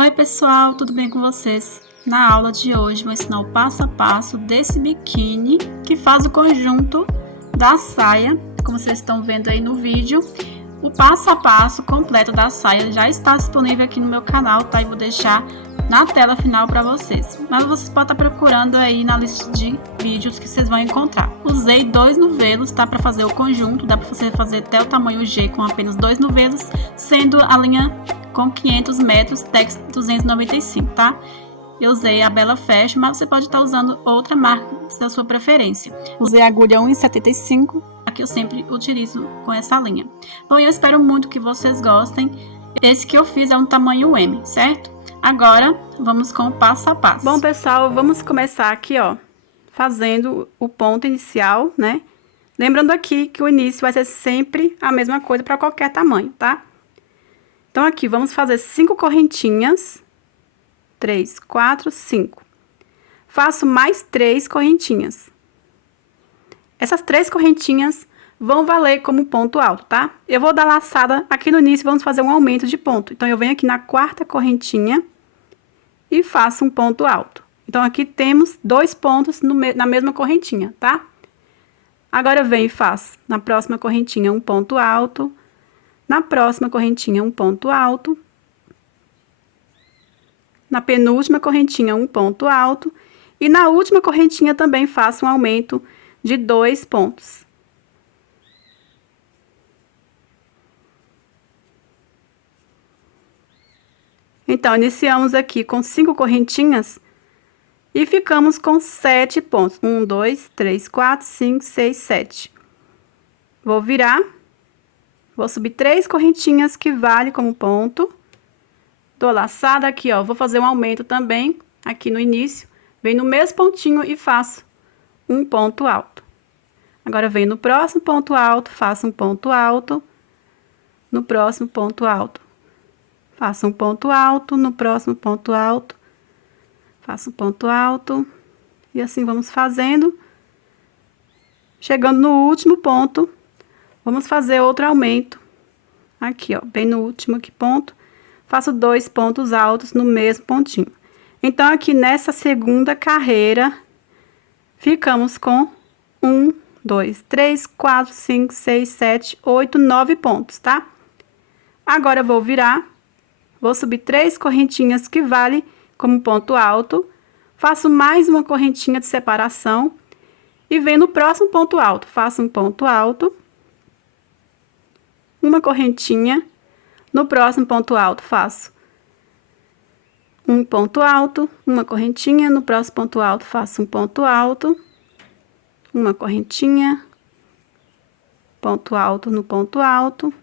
Oi pessoal, tudo bem com vocês? Na aula de hoje vou ensinar o passo a passo desse biquíni que faz o conjunto da saia, como vocês estão vendo aí no vídeo. O passo a passo completo da saia já está disponível aqui no meu canal, tá? E vou deixar na tela final para vocês. Mas vocês podem estar procurando aí na lista de vídeos que vocês vão encontrar. Usei 2 novelos, tá? Para fazer o conjunto, dá para você fazer até o tamanho G com apenas 2 novelos, sendo a linha com 500 metros, Tex 295, tá? Eu usei a Bela Fashion, mas você pode estar usando outra marca da sua preferência. Usei a agulha 1,75, a que eu sempre utilizo com essa linha. Bom, eu espero muito que vocês gostem. Esse que eu fiz é um tamanho M, certo? Agora, vamos com o passo a passo. Bom, pessoal, vamos começar aqui, ó, fazendo o ponto inicial, né? Lembrando aqui que o início vai ser sempre a mesma coisa para qualquer tamanho, tá? Então, aqui, vamos fazer 5 correntinhas. 3, 4, 5. Faço mais 3 correntinhas. Essas 3 correntinhas vão valer como ponto alto, tá? Eu vou dar laçada aqui no início, vamos fazer um aumento de ponto. Então, eu venho aqui na 4ª correntinha e faço um ponto alto. Então, aqui temos 2 pontos na mesma correntinha, tá? Agora, eu venho e faço na próxima correntinha um ponto alto. Na próxima correntinha, um ponto alto. Na penúltima correntinha, um ponto alto. E na última correntinha também faço um aumento de 2 pontos. Então, iniciamos aqui com 5 correntinhas e ficamos com 7 pontos. 1, 2, 3, 4, 5, 6, 7. Vou virar. Vou subir 3 correntinhas que vale como ponto. Dou laçada aqui, ó. Vou fazer um aumento também aqui no início. Venho no mesmo pontinho e faço um ponto alto. Agora, venho no próximo ponto alto, faço um ponto alto. No próximo ponto alto, faço um ponto alto. No próximo ponto alto, faço um ponto alto. E assim vamos fazendo. Chegando no último ponto, vamos fazer outro aumento. Aqui, ó, bem no último aqui ponto, faço 2 pontos altos no mesmo pontinho. Então, aqui nessa segunda carreira, ficamos com 1, 2, 3, 4, 5, 6, 7, 8, 9 pontos, tá? Agora, eu vou virar, vou subir 3 correntinhas que vale como ponto alto, faço mais uma correntinha de separação e venho no próximo ponto alto, faço um ponto alto, uma correntinha, no próximo ponto alto faço um ponto alto, uma correntinha, no próximo ponto alto faço um ponto alto, uma correntinha, ponto alto no ponto alto,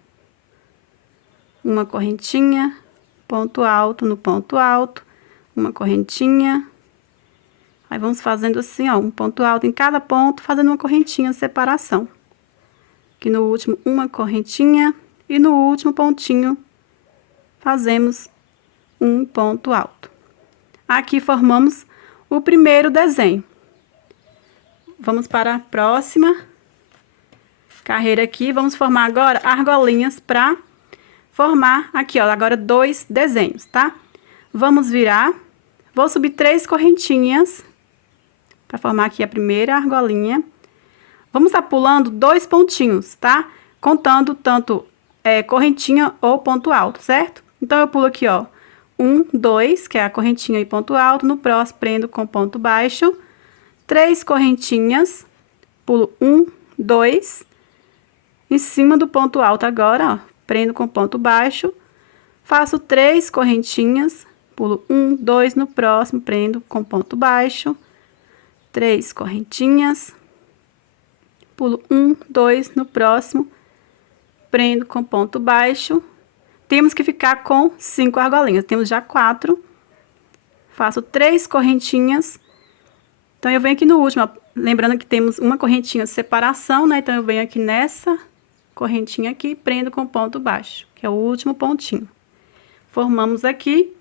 uma correntinha, ponto alto no ponto alto, uma correntinha. Aí, vamos fazendo assim, ó, um ponto alto em cada ponto, fazendo uma correntinha de separação. Aqui no último, uma correntinha, e no último pontinho, fazemos um ponto alto. Aqui, formamos o primeiro desenho. Vamos para a próxima carreira aqui, vamos formar agora argolinhas para formar aqui, ó, agora 2 desenhos, tá? Vamos virar, vou subir 3 correntinhas para formar aqui a primeira argolinha. Vamos estar pulando 2 pontinhos, tá? Contando tanto correntinha ou ponto alto, certo? Então, eu pulo aqui, ó, 1, 2, que é a correntinha e ponto alto. No próximo, prendo com ponto baixo. 3 correntinhas, pulo 1, 2. Em cima do ponto alto agora, ó, prendo com ponto baixo. Faço 3 correntinhas, pulo 1, 2. No próximo, prendo com ponto baixo. 3 correntinhas. Pulo 1, 2, no próximo, prendo com ponto baixo. Temos que ficar com 5 argolinhas, temos já 4. Faço 3 correntinhas. Então, eu venho aqui no último, ó, lembrando que temos uma correntinha de separação, né? Então, eu venho aqui nessa correntinha aqui e prendo com ponto baixo, que é o último pontinho. Formamos aqui.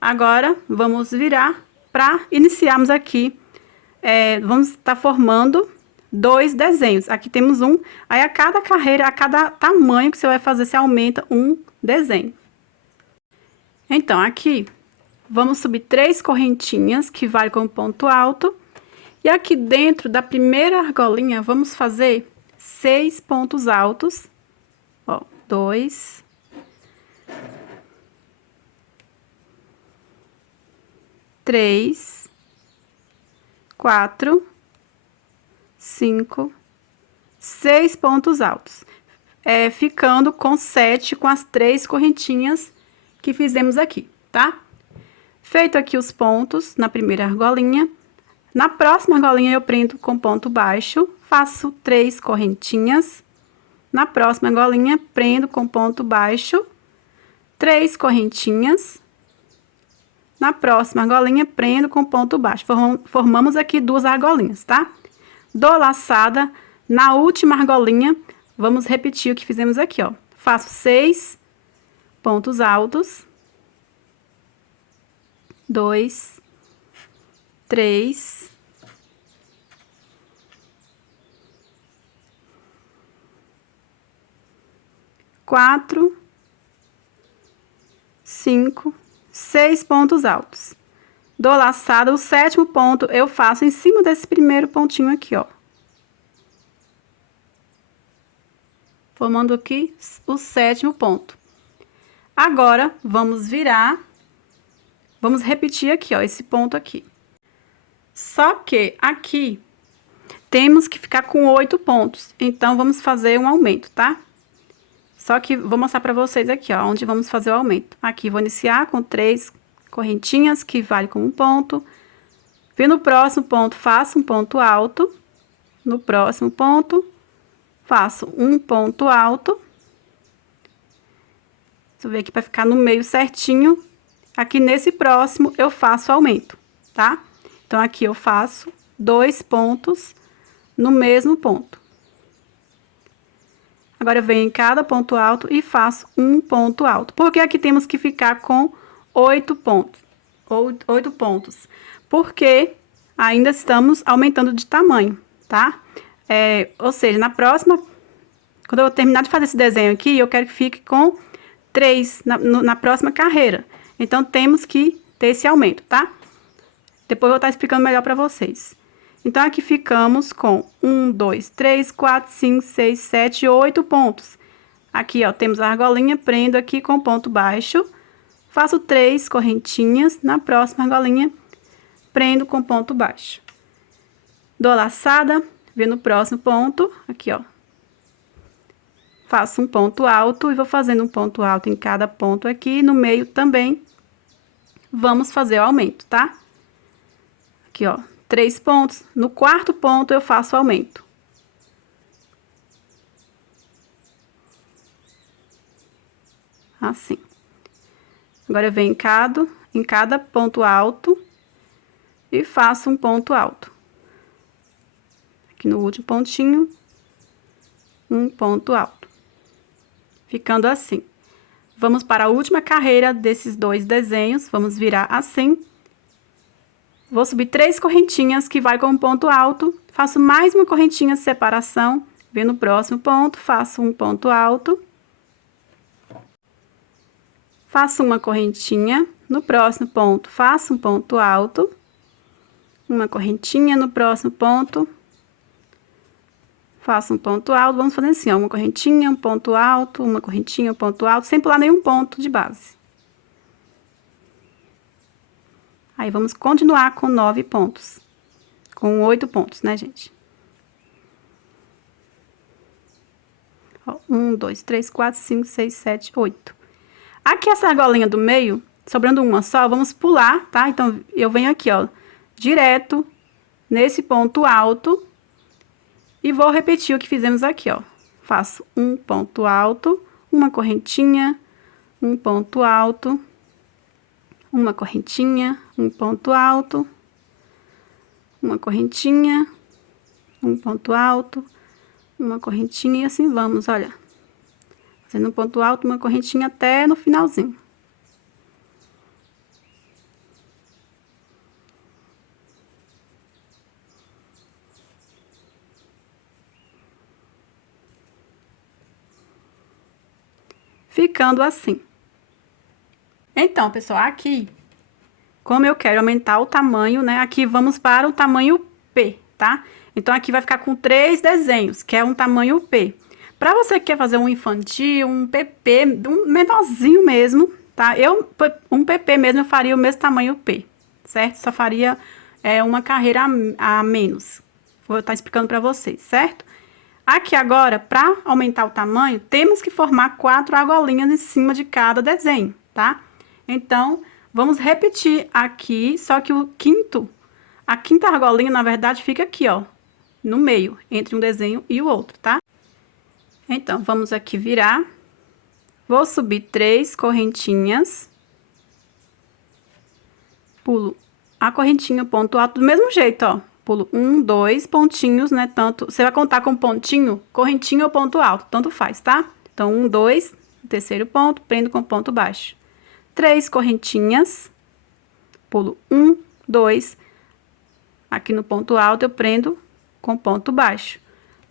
Agora, vamos virar para iniciarmos aqui. Vamos estar formando 2 desenhos. Aqui temos um. Aí, a cada carreira, a cada tamanho que você vai fazer, você aumenta um desenho. Então, aqui, vamos subir 3 correntinhas, que vale como ponto alto. E aqui dentro da primeira argolinha, vamos fazer 6 pontos altos. Ó, 2, 3, 4, 5, 6 pontos altos. Ficando com 7 com as 3 correntinhas que fizemos aqui, tá? Feito aqui os pontos na primeira argolinha, na próxima argolinha eu prendo com ponto baixo, faço 3 correntinhas. Na próxima argolinha, prendo com ponto baixo, 3 correntinhas. Na próxima argolinha, prendo com ponto baixo. Formamos aqui 2 argolinhas, tá? Dou laçada. Na última argolinha, vamos repetir o que fizemos aqui, ó. Faço 6 pontos altos. 2, 3, 4, 5, 6 pontos altos. Dou laçada, o 7º ponto eu faço em cima desse primeiro pontinho aqui, ó. Formando aqui o 7º ponto. Agora, vamos virar, vamos repetir aqui, ó, esse ponto aqui. Só que aqui temos que ficar com 8 pontos, então vamos fazer um aumento, tá? Só que vou mostrar pra vocês aqui, ó, onde vamos fazer o aumento. Aqui, vou iniciar com 3 correntinhas, que vale como um ponto. Vim no próximo ponto, faço um ponto alto. No próximo ponto, faço um ponto alto. Deixa eu ver aqui pra ficar no meio certinho. Aqui nesse próximo, eu faço aumento, tá? Então, aqui eu faço 2 pontos no mesmo ponto. Agora, eu venho em cada ponto alto e faço um ponto alto. Porque aqui temos que ficar com 8 pontos. 8 pontos. Porque ainda estamos aumentando de tamanho, tá? Ou seja, na próxima, quando eu terminar de fazer esse desenho aqui, eu quero que fique com 3 na próxima carreira. Então, temos que ter esse aumento, tá? Depois eu vou estar explicando melhor pra vocês. Então, aqui ficamos com 1, 2, 3, 4, 5, 6, 7, 8 pontos. Aqui, ó, temos a argolinha, prendo aqui com ponto baixo. Faço 3 correntinhas, na próxima argolinha, prendo com ponto baixo. Dou laçada, venho no próximo ponto, aqui, ó. Faço um ponto alto e vou fazendo um ponto alto em cada ponto aqui, no meio também. Vamos fazer o aumento, tá? Aqui, ó. 3 pontos. No 4º ponto, eu faço aumento. Assim. Agora, eu venho em cada ponto alto e faço um ponto alto. Aqui no último pontinho, um ponto alto. Ficando assim. Vamos para a última carreira desses 2 desenhos. Vamos virar assim. Vou subir 3 correntinhas, que vai como ponto alto. Faço mais uma correntinha de separação. Venho no próximo ponto, faço um ponto alto. Faço uma correntinha. No próximo ponto, faço um ponto alto. Uma correntinha no próximo ponto. Faço um ponto alto. Vamos fazer assim, ó. Uma correntinha, um ponto alto, uma correntinha, um ponto alto, sem pular nenhum ponto de base. Aí, vamos continuar com 9 pontos. Com 8 pontos, né, gente? Ó, 1, 2, 3, 4, 5, 6, 7, 8. Aqui, essa argolinha do meio, sobrando uma só, vamos pular, tá? Então, eu venho aqui, ó, direto nesse ponto alto e vou repetir o que fizemos aqui, ó. Faço um ponto alto, uma correntinha, um ponto alto, uma correntinha, um ponto alto, uma correntinha, um ponto alto, uma correntinha e assim vamos, olha. Fazendo um ponto alto, uma correntinha até no finalzinho. Ficando assim. Então, pessoal, aqui, como eu quero aumentar o tamanho, né? Aqui vamos para o tamanho P, tá? Então, aqui vai ficar com 3 desenhos, que é um tamanho P. Para você que quer fazer um infantil, um PP, um menorzinho mesmo, tá? Um PP mesmo, eu faria o mesmo tamanho P, certo? Só faria uma carreira a menos. Vou estar explicando para vocês, certo? Aqui agora, para aumentar o tamanho, temos que formar 4 argolinhas em cima de cada desenho, tá? Então, vamos repetir aqui, só que a quinta argolinha, na verdade, fica aqui, ó, no meio, entre um desenho e o outro, tá? Então, vamos aqui virar. Vou subir 3 correntinhas. Pulo a correntinha, ponto alto, do mesmo jeito, ó. Pulo 1, 2 pontinhos, né? Tanto, você vai contar com pontinho, correntinha ou ponto alto, tanto faz, tá? Então, 1, 2, terceiro ponto, prendo com ponto baixo. 3 correntinhas, pulo 1, 2, aqui no ponto alto eu prendo com ponto baixo.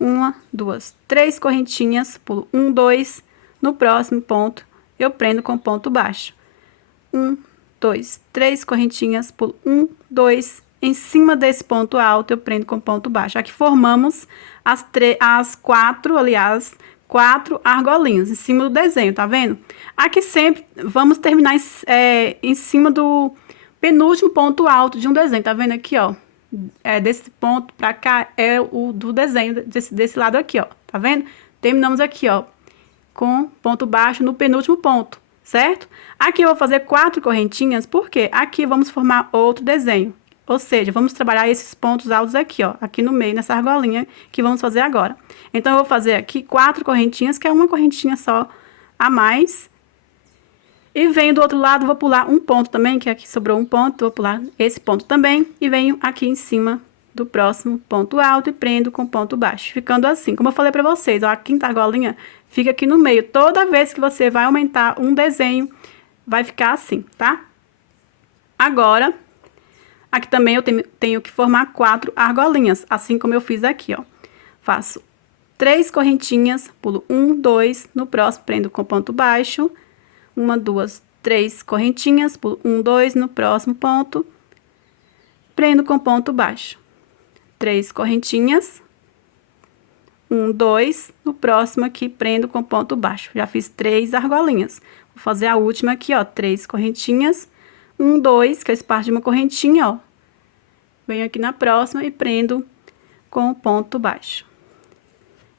1, 2, 3 correntinhas, pulo 1, 2, no próximo ponto eu prendo com ponto baixo. 1, 2, 3 correntinhas, pulo 1, 2, em cima desse ponto alto eu prendo com ponto baixo. Aqui formamos as 4, aliás, 4 argolinhas em cima do desenho, tá vendo? Aqui sempre vamos terminar em cima do penúltimo ponto alto de um desenho, tá vendo aqui, ó? Desse ponto pra cá é o do desenho, desse lado aqui, ó, tá vendo? Terminamos aqui, ó, com ponto baixo no penúltimo ponto, certo? Aqui eu vou fazer 4 correntinhas, porque aqui vamos formar outro desenho. Ou seja, vamos trabalhar esses pontos altos aqui, ó, aqui no meio, nessa argolinha que vamos fazer agora. Então, eu vou fazer aqui 4 correntinhas, que é uma correntinha só a mais. E venho do outro lado, vou pular um ponto também, que aqui sobrou um ponto, vou pular esse ponto também. E venho aqui em cima do próximo ponto alto e prendo com ponto baixo, ficando assim. Como eu falei pra vocês, ó, a quinta argolinha fica aqui no meio. Toda vez que você vai aumentar um desenho, vai ficar assim, tá? Agora, aqui também eu tenho que formar 4 argolinhas, assim como eu fiz aqui, ó. Faço 3 correntinhas, pulo 1, 2, no próximo prendo com ponto baixo. 1, 2, 3 correntinhas, pulo 1, 2, no próximo ponto, prendo com ponto baixo. 3 correntinhas, 1, 2, no próximo aqui, prendo com ponto baixo. Já fiz 3 argolinhas. Vou fazer a última aqui, ó, 3 correntinhas, 1, 2, que é esse parte de uma correntinha, ó. Venho aqui na próxima e prendo com ponto baixo.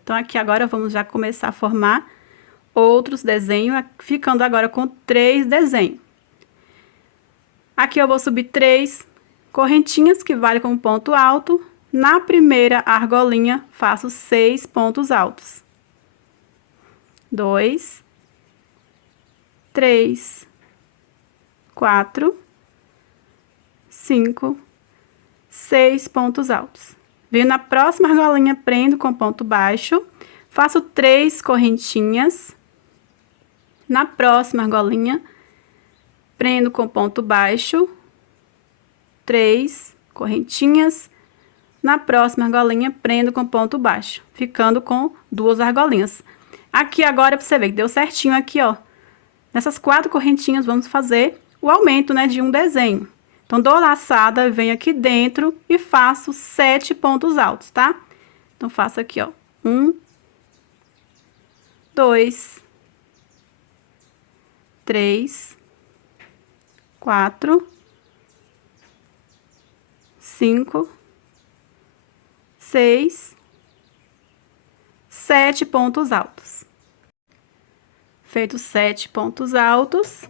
Então, aqui agora vamos já começar a formar outros desenhos, ficando agora com 3 desenhos. Aqui eu vou subir 3 correntinhas, que vale como ponto alto. Na primeira argolinha, faço 6 pontos altos. 2, 3, 4, 5, 6 pontos altos. Venho na próxima argolinha, prendo com ponto baixo, faço 3 correntinhas. Na próxima argolinha, prendo com ponto baixo, 3 correntinhas. Na próxima argolinha, prendo com ponto baixo, ficando com 2 argolinhas. Aqui agora, pra você ver que deu certinho aqui, ó. Nessas 4 correntinhas, vamos fazer o aumento, né, de um desenho. Então, dou laçada, venho aqui dentro e faço 7 pontos altos, tá? Então, faço aqui, ó, 1, 2, 3, 4, 5, 6, 7 pontos altos. Feito 7 pontos altos,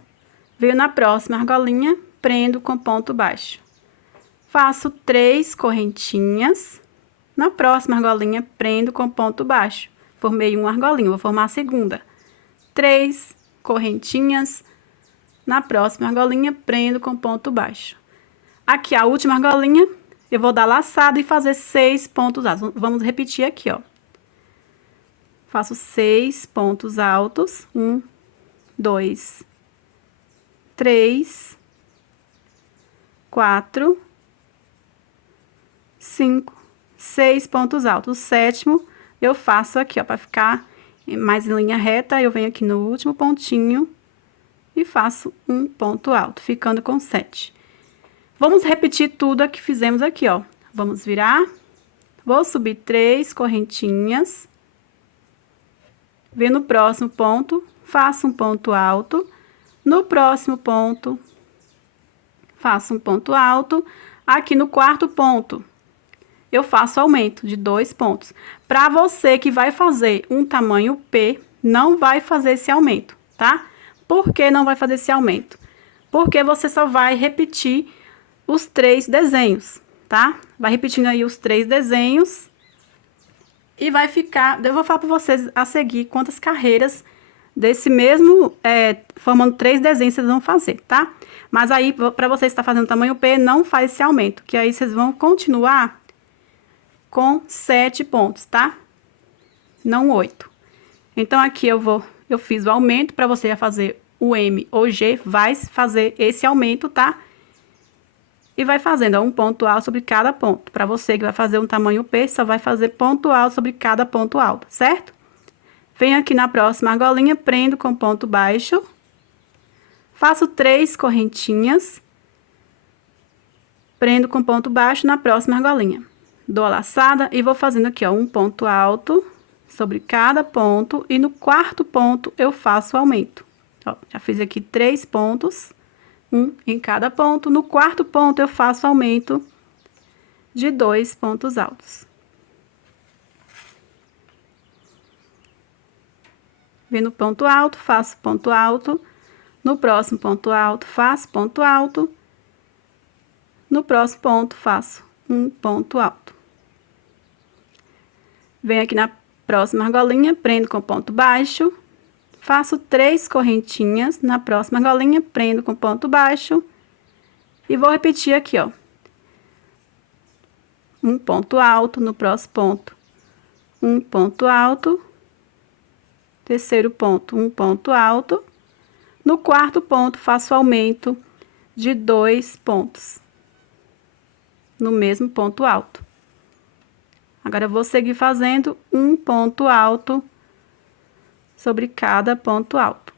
venho na próxima argolinha, prendo com ponto baixo. Faço 3 correntinhas. Na próxima argolinha, prendo com ponto baixo. Formei uma argolinha, vou formar a segunda. 3 correntinhas. Na próxima argolinha, prendo com ponto baixo. Aqui, a última argolinha, eu vou dar laçada e fazer 6 pontos altos. Vamos repetir aqui, ó. Faço 6 pontos altos. 1, 2, 3, 4, 5, 6 pontos altos. O sétimo eu faço aqui, ó, para ficar mais em linha reta, eu venho aqui no último pontinho, e faço um ponto alto, ficando com 7. Vamos repetir tudo que fizemos aqui, ó. Vamos virar, vou subir 3 correntinhas, vir no próximo ponto, faço um ponto alto, no próximo ponto, faço um ponto alto, aqui no quarto ponto, eu faço aumento de 2 pontos. Para você que vai fazer um tamanho P, não vai fazer esse aumento, tá? Por que não vai fazer esse aumento? Porque você só vai repetir os 3 desenhos, tá? Vai repetindo aí os 3 desenhos e vai ficar... Eu vou falar para vocês a seguir quantas carreiras desse mesmo, formando 3 desenhos, vocês vão fazer, tá? Mas aí, para você estar fazendo tamanho P, não faz esse aumento, que aí vocês vão continuar com 7 pontos, tá? Não 8. Então, aqui eu fiz o aumento, para você fazer o M ou G, vai fazer esse aumento, tá? E vai fazendo, ó, um ponto alto sobre cada ponto. Para você que vai fazer um tamanho P, só vai fazer ponto alto sobre cada ponto alto, certo? Venho aqui na próxima argolinha, prendo com ponto baixo. Faço 3 correntinhas. Prendo com ponto baixo na próxima argolinha. Dou a laçada e vou fazendo aqui, ó, um ponto alto sobre cada ponto. E no quarto ponto, eu faço o aumento. Ó, já fiz aqui 3 pontos. Um em cada ponto. No quarto ponto, eu faço aumento de 2 pontos altos. Vem no ponto alto, faço ponto alto. No próximo ponto alto, faço ponto alto. No próximo ponto, faço um ponto alto. Venho aqui na próxima argolinha, prendo com ponto baixo. Faço 3 correntinhas, na próxima argolinha, prendo com ponto baixo. E vou repetir aqui, ó. Um ponto alto, no próximo ponto, um ponto alto. Terceiro ponto, um ponto alto. No quarto ponto, faço aumento de 2 pontos. No mesmo ponto alto. Agora, eu vou seguir fazendo um ponto alto sobre cada ponto alto.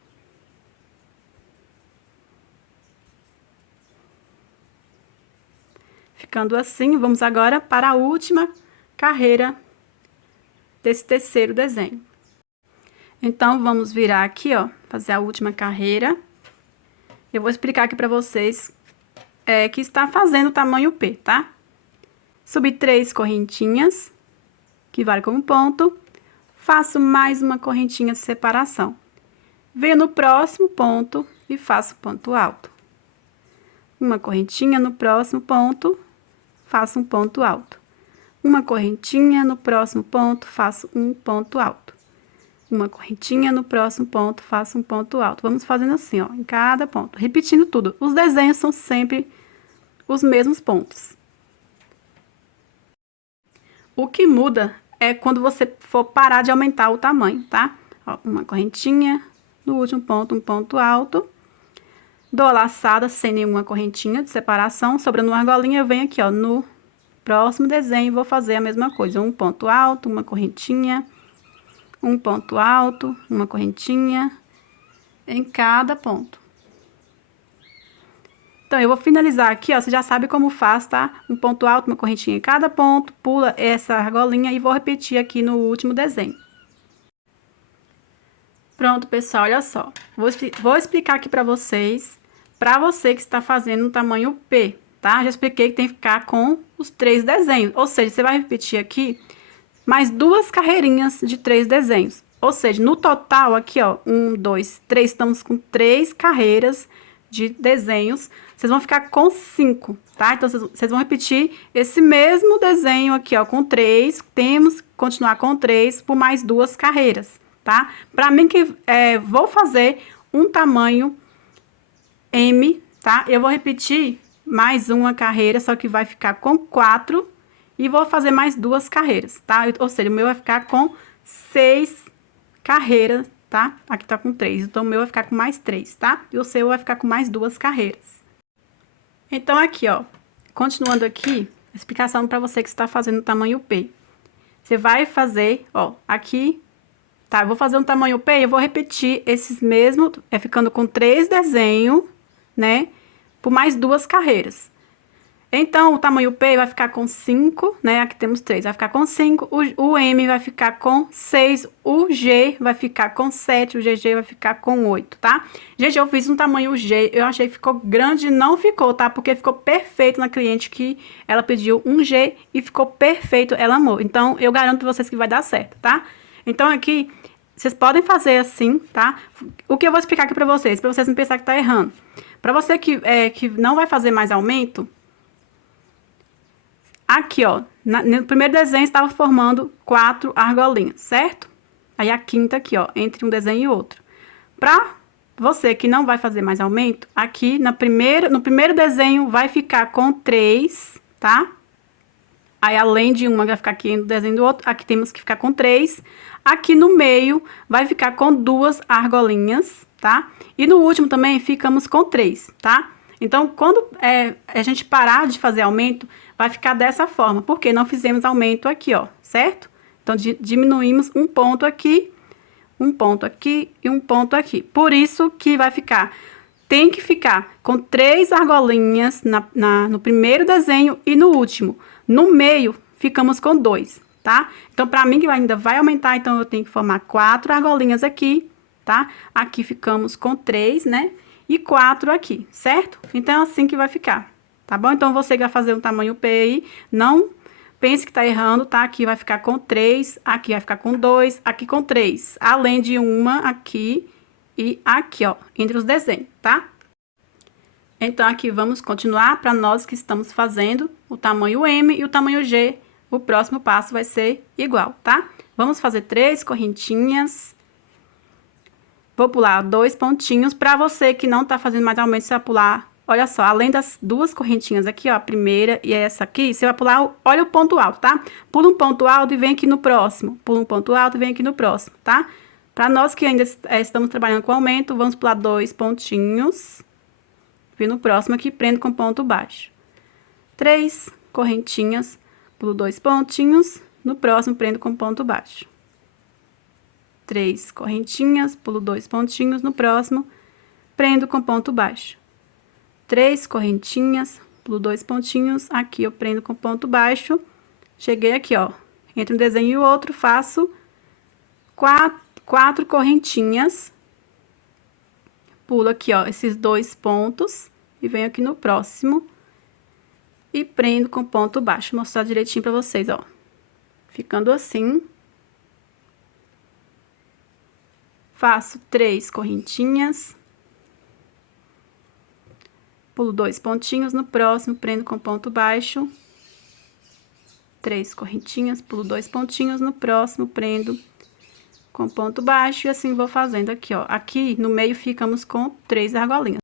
Ficando assim, vamos agora para a última carreira desse terceiro desenho. Então, vamos virar aqui, ó, fazer a última carreira. Eu vou explicar aqui para vocês que está fazendo o tamanho P, tá? Subi 3 correntinhas, que vale como ponto. Faço mais uma correntinha de separação. Venho no próximo ponto e faço ponto alto. Uma correntinha no próximo ponto, faço um ponto alto. Uma correntinha no próximo ponto, faço um ponto alto. Uma correntinha no próximo ponto, faço um ponto alto. Vamos fazendo assim, ó, em cada ponto, repetindo tudo. Os desenhos são sempre os mesmos pontos. O que muda é quando você for parar de aumentar o tamanho, tá? Ó, uma correntinha, no último ponto, um ponto alto. Dou a laçada sem nenhuma correntinha de separação. Sobrando uma argolinha, eu venho aqui, ó, no próximo desenho, vou fazer a mesma coisa. Um ponto alto, uma correntinha, um ponto alto, uma correntinha em cada ponto. Então, eu vou finalizar aqui, ó, você já sabe como faz, tá? Um ponto alto, uma correntinha em cada ponto, pula essa argolinha e vou repetir aqui no último desenho. Pronto, pessoal, olha só. Vou explicar aqui pra você que está fazendo um tamanho P, tá? Já expliquei que tem que ficar com os 3 desenhos, ou seja, você vai repetir aqui mais 2 carreirinhas de 3 desenhos. Ou seja, no total aqui, ó, 1, 2, 3, estamos com 3 carreiras de desenhos. Vocês vão ficar com 5, tá? Então, vocês vão repetir esse mesmo desenho aqui, ó, com 3. Temos que continuar com 3 por mais 2 carreiras, tá? Pra mim que vou fazer um tamanho M, tá? Eu vou repetir mais uma carreira, só que vai ficar com 4. E vou fazer mais 2 carreiras, tá? Ou seja, o meu vai ficar com 6 carreiras, tá? Aqui tá com 3, então o meu vai ficar com mais 3, tá? E o seu vai ficar com mais 2 carreiras. Então, aqui, ó, continuando aqui, a explicação para você que está fazendo o tamanho P. Você vai fazer, ó, aqui, Tá, eu vou fazer um tamanho P e eu vou repetir esses mesmos, ficando com 3 desenhos, né? Por mais 2 carreiras. Então, o tamanho P vai ficar com 5, né? Aqui temos 3, vai ficar com 5. O M vai ficar com 6. O G vai ficar com 7. O GG vai ficar com 8, tá? Gente, eu fiz um tamanho G. Eu achei que ficou grande, não ficou, tá? Porque ficou perfeito na cliente que ela pediu um G e ficou perfeito, ela amou. Então, eu garanto pra vocês que vai dar certo, tá? Então, aqui, vocês podem fazer assim, tá? O que eu vou explicar aqui pra vocês não pensarem que tá errando. Pra você que não vai fazer mais aumento... Aqui, ó, no primeiro desenho estava formando 4 argolinhas, certo? Aí a quinta aqui, ó, entre um desenho e outro. Pra você que não vai fazer mais aumento, aqui no primeiro desenho vai ficar com 3, tá? Aí além de uma vai ficar aqui no desenho do outro, aqui temos que ficar com 3. Aqui no meio vai ficar com 2 argolinhas, tá? E no último também ficamos com 3, tá? Então, quando a gente parar de fazer aumento, vai ficar dessa forma, porque não fizemos aumento aqui, ó, certo? Então, diminuímos um ponto aqui e um ponto aqui. Por isso que vai ficar, tem que ficar com 3 argolinhas no primeiro desenho e no último. No meio, ficamos com 2, tá? Então, pra mim que ainda vai aumentar, então eu tenho que formar 4 argolinhas aqui, tá? Aqui ficamos com 3, né? E 4 aqui, certo? Então, é assim que vai ficar, tá bom? Então, você que vai fazer um tamanho P aí, não pense que tá errando, tá? Aqui vai ficar com 3, aqui vai ficar com 2, aqui com 3. Além de uma aqui e aqui, ó, entre os desenhos, tá? Então, aqui vamos continuar para nós que estamos fazendo o tamanho M e o tamanho G. O próximo passo vai ser igual, tá? Vamos fazer 3 correntinhas. Vou pular 2 pontinhos. Pra você que não tá fazendo mais aumento, você vai pular, olha só, além das 2 correntinhas aqui, ó, a primeira e essa aqui, você vai pular, olha o ponto alto, tá? Pula um ponto alto e vem aqui no próximo. Pula um ponto alto e vem aqui no próximo, tá? Pra nós que ainda estamos trabalhando com aumento, vamos pular 2 pontinhos. Vem no próximo aqui, prendo com ponto baixo. 3 correntinhas, pulo 2 pontinhos, no próximo prendo com ponto baixo. 3 correntinhas, pulo 2 pontinhos, no próximo, prendo com ponto baixo. 3 correntinhas, pulo 2 pontinhos, aqui eu prendo com ponto baixo. Cheguei aqui, ó, entre um desenho e o outro, faço 4 correntinhas. Pulo aqui, ó, esses 2 pontos e venho aqui no próximo e prendo com ponto baixo. Vou mostrar direitinho pra vocês, ó. Ficando assim. Faço 3 correntinhas. Pulo 2 pontinhos, no próximo prendo com ponto baixo. 3 correntinhas, pulo 2 pontinhos, no próximo prendo com ponto baixo e assim vou fazendo aqui, ó. Aqui no meio ficamos com 3 argolinhas.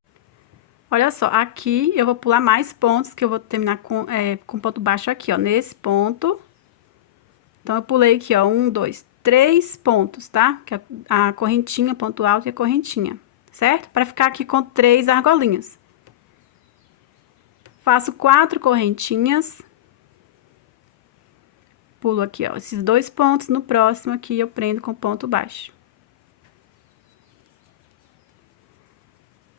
Olha só, aqui eu vou pular mais pontos, que eu vou terminar com ponto baixo aqui, ó, nesse ponto. Então, eu pulei aqui, ó, 1, 2, 3 pontos, tá? Que é a correntinha, ponto alto e a correntinha, certo? Para ficar aqui com 3 argolinhas. Faço 4 correntinhas. Pulo aqui, ó, esses 2 pontos, no próximo aqui eu prendo com ponto baixo.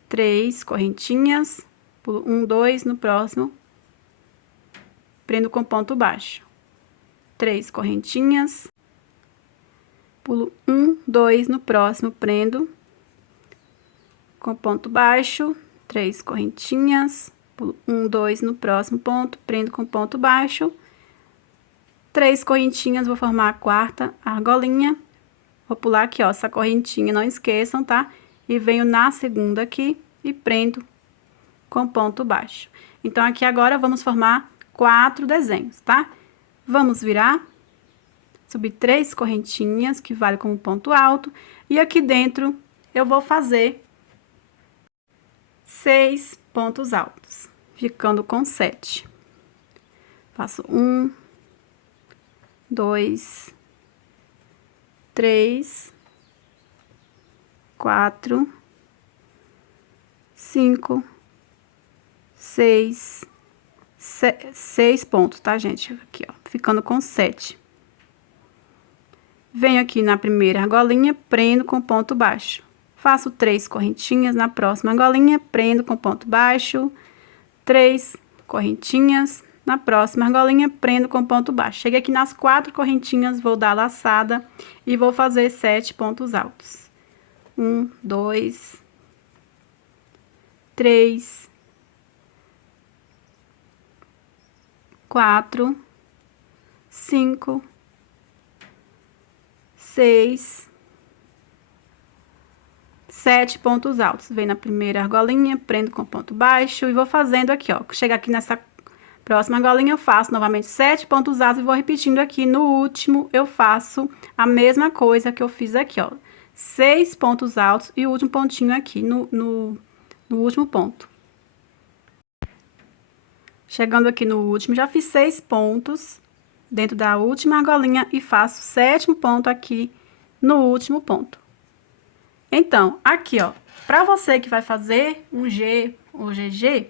3 correntinhas, pulo 1, 2, no próximo, prendo com ponto baixo. 3 correntinhas, pulo 1, 2, no próximo, prendo com ponto baixo. 3 correntinhas, pulo 1, 2, no próximo ponto, prendo com ponto baixo. 3 correntinhas, vou formar a 4ª argolinha. Vou pular aqui, ó, essa correntinha, não esqueçam, tá? E venho na segunda aqui e prendo com ponto baixo. Então, aqui agora vamos formar 4 desenhos, tá? Vamos virar, subir 3 correntinhas, que vale como ponto alto. E aqui dentro, eu vou fazer 6 pontos altos, ficando com 7. Faço 1, 2, 3, 4, 5, 6 pontos, tá, gente? Aqui, ó, ficando com 7. Venho aqui na primeira argolinha, prendo com ponto baixo. Faço 3 correntinhas, na próxima argolinha, prendo com ponto baixo, 3 correntinhas, na próxima argolinha, prendo com ponto baixo. Cheguei aqui nas 4 correntinhas, vou dar laçada e vou fazer 7 pontos altos. 1, 2, 3, 4, 5, 6, 7 pontos altos. Venho na primeira argolinha, prendo com ponto baixo e vou fazendo aqui, ó. Chega aqui nessa próxima argolinha, eu faço novamente 7 pontos altos e vou repetindo aqui. No último, eu faço a mesma coisa que eu fiz aqui, ó. 6 pontos altos e o último pontinho aqui no último ponto. Chegando aqui no último, já fiz 6 pontos dentro da última argolinha e faço o 7º ponto aqui no último ponto. Então, aqui, ó, pra você que vai fazer um G ou GG,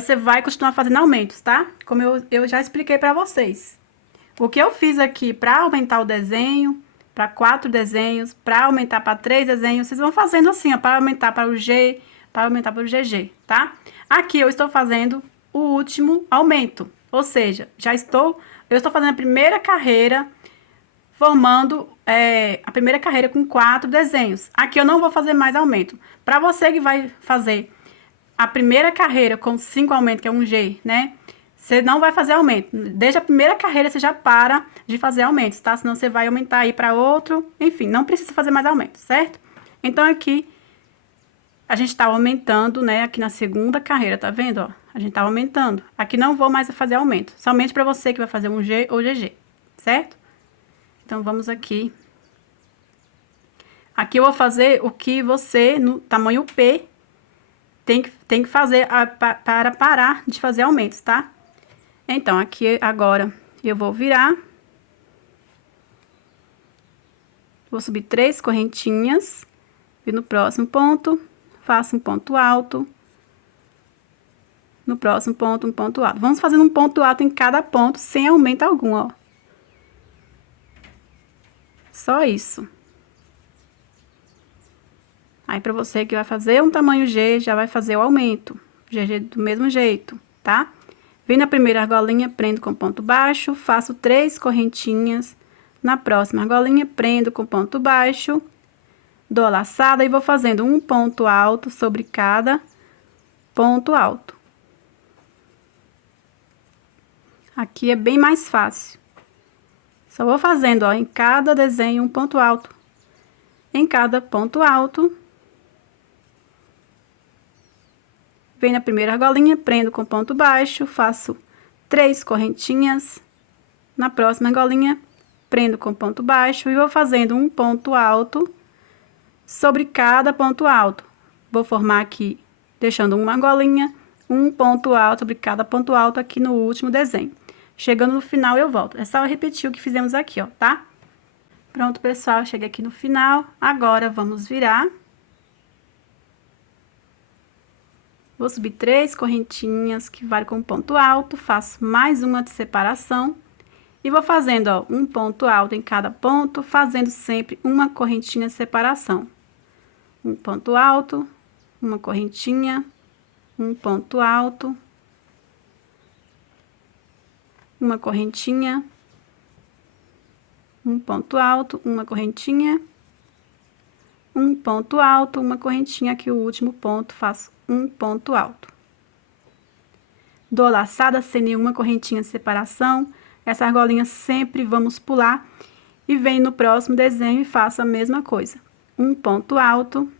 você vai continuar fazendo aumentos, tá? Como eu já expliquei pra vocês. O que eu fiz aqui pra aumentar o desenho, para 4 desenhos, para aumentar para 3 desenhos, vocês vão fazendo assim, ó, para aumentar para o G, para aumentar para o GG, tá? Aqui eu estou fazendo o último aumento, ou seja, eu estou fazendo a primeira carreira, formando a primeira carreira com 4 desenhos. Aqui eu não vou fazer mais aumento. Para você que vai fazer a primeira carreira com 5 aumentos, que é um G, né? Você não vai fazer aumento. Desde a primeira carreira, você já para de fazer aumentos, tá? Senão você vai aumentar aí para outro. Enfim, não precisa fazer mais aumento, certo? Então, aqui, a gente tá aumentando, né? Aqui na segunda carreira, tá vendo, ó? A gente tá aumentando. Aqui não vou mais fazer aumento. Somente para você que vai fazer um G ou GG, certo? Então, vamos aqui. Aqui eu vou fazer o que você, no tamanho P, tem que fazer para parar de fazer aumentos, tá? Então, aqui agora eu vou virar. Vou subir 3 correntinhas. E no próximo ponto, faço um ponto alto. No próximo ponto, um ponto alto. Vamos fazendo um ponto alto em cada ponto, sem aumento algum, ó. Só isso. Aí, pra você que vai fazer um tamanho G, já vai fazer o aumento. GG do mesmo jeito, tá? Vem na primeira argolinha, prendo com ponto baixo, faço 3 correntinhas. Na próxima argolinha, prendo com ponto baixo, dou a laçada e vou fazendo um ponto alto sobre cada ponto alto. Aqui é bem mais fácil. Só vou fazendo, ó, em cada desenho um ponto alto. Em cada ponto alto, venho na primeira argolinha, prendo com ponto baixo, faço 3 correntinhas. Na próxima argolinha, prendo com ponto baixo e vou fazendo um ponto alto sobre cada ponto alto. Vou formar aqui, deixando uma argolinha, um ponto alto sobre cada ponto alto aqui no último desenho. Chegando no final, eu volto. É só repetir o que fizemos aqui, ó, tá? Pronto, pessoal, cheguei aqui no final. Agora, vamos virar. Vou subir 3 correntinhas, que vale com ponto alto, faço mais uma de separação. E vou fazendo, ó, um ponto alto em cada ponto, fazendo sempre uma correntinha de separação. Um ponto alto, uma correntinha, um ponto alto, uma correntinha, um ponto alto, uma correntinha, um ponto alto, uma correntinha, aqui o último ponto, faço um ponto alto. Dou laçada sem nenhuma correntinha de separação. Essa argolinha sempre vamos pular. E venho no próximo desenho e faço a mesma coisa. Um ponto alto,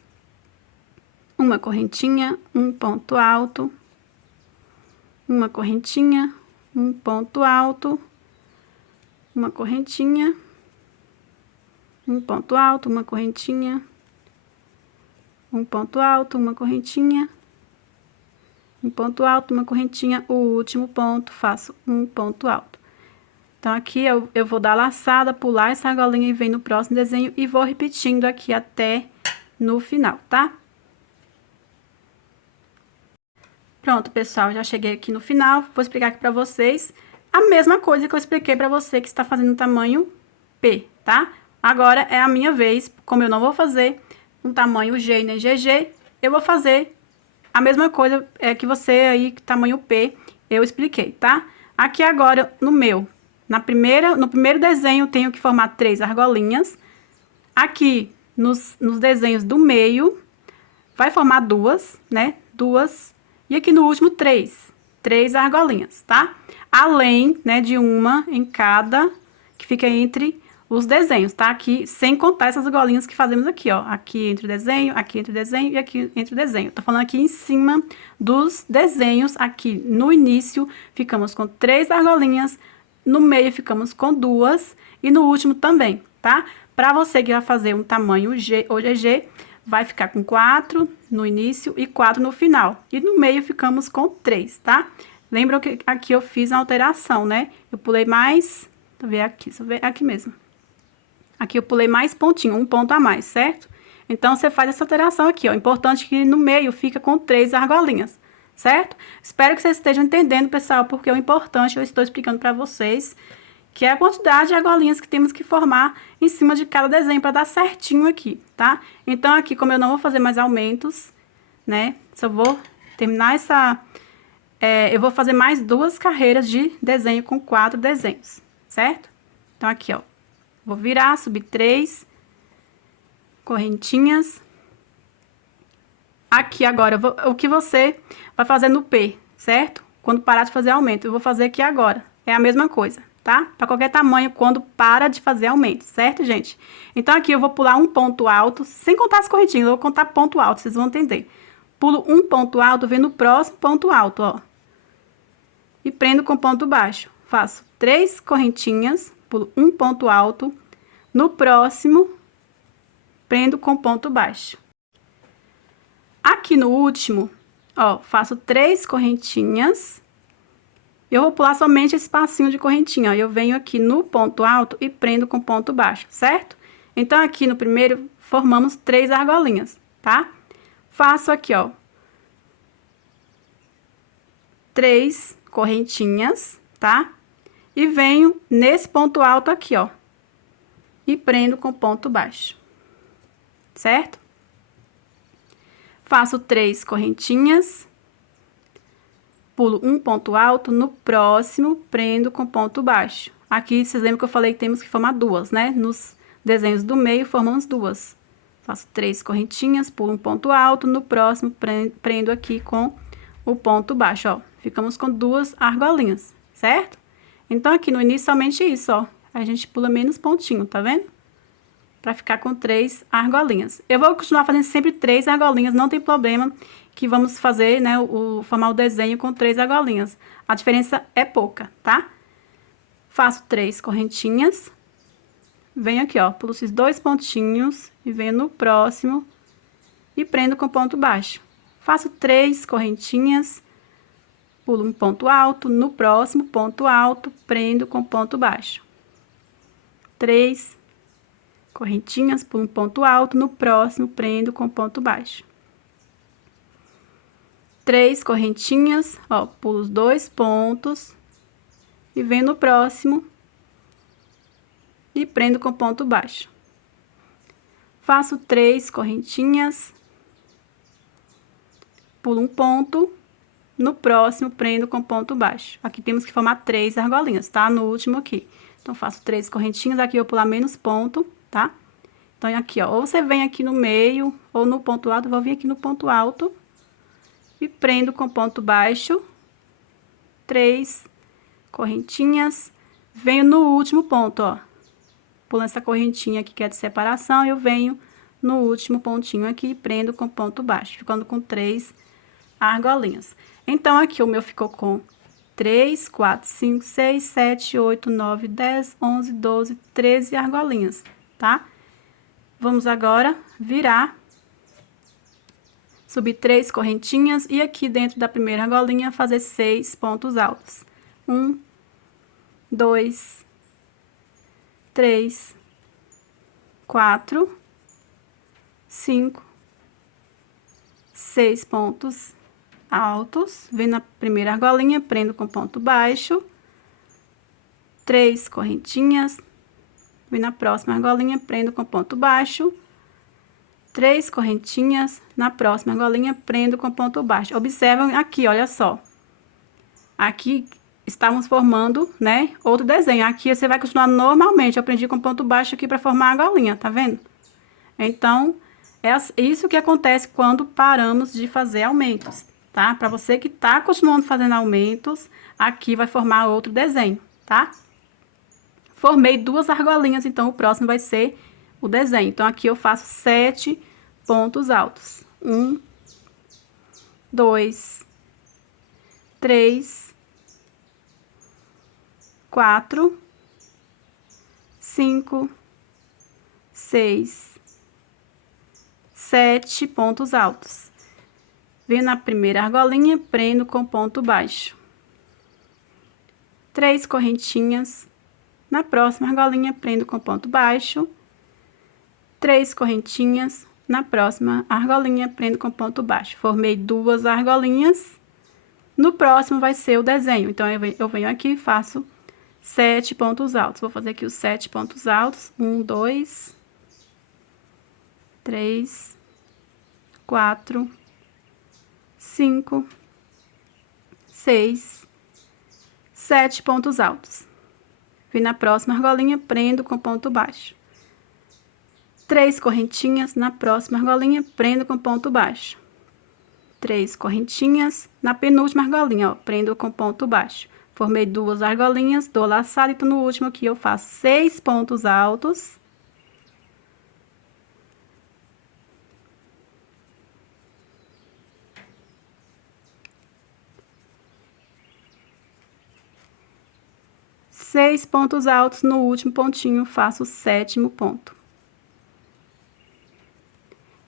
uma correntinha, um ponto alto, uma correntinha, um ponto alto, uma correntinha, um ponto alto, uma correntinha, um ponto alto, uma correntinha, um ponto alto, uma correntinha, o último ponto, faço um ponto alto. Então, aqui eu vou dar laçada, pular essa argolinha e venho no próximo desenho e vou repetindo aqui até no final, tá? Pronto, pessoal, já cheguei aqui no final, vou explicar aqui pra vocês a mesma coisa que eu expliquei pra você que está fazendo o tamanho P, tá? Agora é a minha vez, como eu não vou fazer um tamanho G nem GG, eu vou fazer a mesma coisa que você aí, tamanho P, eu expliquei, tá? Aqui agora, no primeiro desenho, eu tenho que formar 3 argolinhas. Aqui, nos desenhos do meio, vai formar 2, né? 2. E aqui no último, 3. 3 argolinhas, tá? Além, né, de uma em cada, que fica entre os desenhos, tá? Aqui, sem contar essas argolinhas que fazemos aqui, ó. Aqui entre o desenho, aqui entre o desenho e aqui entre o desenho. Tô falando aqui em cima dos desenhos, aqui no início, ficamos com 3 argolinhas, no meio ficamos com 2 e no último também, tá? Pra você que vai fazer um tamanho G ou GG, vai ficar com 4 no início e 4 no final. E no meio ficamos com 3, tá? Lembram que aqui eu fiz a alteração, né? Eu pulei mais... Deixa eu ver aqui, deixa eu ver aqui mesmo. Aqui eu pulei mais pontinho, um ponto a mais, certo? Então, você faz essa alteração aqui, ó. Importante que no meio fica com 3 argolinhas, certo? Espero que vocês estejam entendendo, pessoal, porque o importante eu estou explicando pra vocês, que é a quantidade de argolinhas que temos que formar em cima de cada desenho para dar certinho aqui, tá? Então, aqui, como eu não vou fazer mais aumentos, né? Só vou terminar essa... eu vou fazer mais 2 carreiras de desenho com 4 desenhos, certo? Então, aqui, ó. Vou virar, subir 3 correntinhas. Aqui agora, o que você vai fazer no P, certo? Quando parar de fazer aumento, eu vou fazer aqui agora. É a mesma coisa, tá? Para qualquer tamanho, quando para de fazer aumento, certo, gente? Então, aqui eu vou pular um ponto alto, sem contar as correntinhas, eu vou contar ponto alto, vocês vão entender. Pulo um ponto alto, venho no próximo ponto alto, ó. E prendo com ponto baixo. Faço 3 correntinhas, pulo um ponto alto, no próximo, prendo com ponto baixo. Aqui no último, ó, faço 3 correntinhas, eu vou pular somente esse passinho de correntinha, ó, eu venho aqui no ponto alto e prendo com ponto baixo, certo? Então, aqui no primeiro, formamos 3 argolinhas, tá? Faço aqui, ó, 3 correntinhas, tá? E venho nesse ponto alto aqui, ó, e prendo com ponto baixo, certo? Faço 3 correntinhas, pulo um ponto alto, no próximo, prendo com ponto baixo. Aqui, vocês lembram que eu falei que temos que formar 2, né? Nos desenhos do meio, formamos 2. Faço 3 correntinhas, pulo um ponto alto, no próximo, prendo aqui com o ponto baixo, ó. Ficamos com 2 argolinhas, certo? Então, aqui no início, somente isso, ó. A gente pula menos pontinho, tá vendo? Pra ficar com 3 argolinhas. Eu vou continuar fazendo sempre 3 argolinhas, não tem problema que vamos fazer, né, formar o desenho com 3 argolinhas. A diferença é pouca, tá? Faço 3 correntinhas. Venho aqui, ó, pulo esses 2 pontinhos e venho no próximo e prendo com ponto baixo. Faço 3 correntinhas, pulo um ponto alto, no próximo ponto alto, prendo com ponto baixo. 3 correntinhas, pulo um ponto alto, no próximo, prendo com ponto baixo. 3 correntinhas, ó, pulo os 2 pontos e venho no próximo e prendo com ponto baixo. Faço 3 correntinhas, pulo um ponto, no próximo, prendo com ponto baixo. Aqui temos que formar 3 argolinhas, tá? No último aqui. Então, faço 3 correntinhas, aqui eu vou pular menos ponto, tá? Então, aqui, ó, ou você vem aqui no meio, ou no ponto alto, eu vou vir aqui no ponto alto e prendo com ponto baixo, 3 correntinhas, venho no último ponto, ó, pulando essa correntinha aqui que é de separação, eu venho no último pontinho aqui e prendo com ponto baixo, ficando com 3 argolinhas. Então, aqui o meu ficou com 3, 4, 5, 6, 7, 8, 9, 10, 11, 12, 13 argolinhas, tá? Vamos agora virar, subir 3 correntinhas e aqui dentro da primeira argolinha fazer 6 pontos altos. 1, 2, 3, 4, 5, 6 pontos altos. Venho na primeira argolinha, prendo com ponto baixo, 3 correntinhas, venho na próxima argolinha, prendo com ponto baixo, 3 correntinhas, na próxima argolinha, prendo com ponto baixo. Observam aqui, olha só. Aqui estávamos formando, né, outro desenho. Aqui você vai continuar normalmente. Eu aprendi com ponto baixo aqui para formar a argolinha, tá vendo? Então, é isso que acontece quando paramos de fazer aumentos, tá? Para você que tá continuando fazendo aumentos, aqui vai formar outro desenho, tá? Formei 2 argolinhas, então o próximo vai ser o desenho. Então, aqui eu faço 7 pontos altos. 1, 2, 3, 4, 5, 6, 7 pontos altos. Venho na primeira argolinha, prendo com ponto baixo. 3 correntinhas. Na próxima argolinha, prendo com ponto baixo. 3 correntinhas. Na próxima argolinha, prendo com ponto baixo. Formei 2 argolinhas. No próximo vai ser o desenho. Então, eu venho aqui e faço 7 pontos altos. Vou fazer aqui os 7 pontos altos. 1, 2, 3, 4, 5, 6, 7 pontos altos. Vim na próxima argolinha, prendo com ponto baixo. 3 correntinhas, na próxima argolinha, prendo com ponto baixo. 3 correntinhas, na penúltima argolinha, ó, prendo com ponto baixo. Formei 2 argolinhas, dou laçado, então no último aqui eu faço 6 pontos altos. Seis pontos altos, no último pontinho, faço o 7º ponto.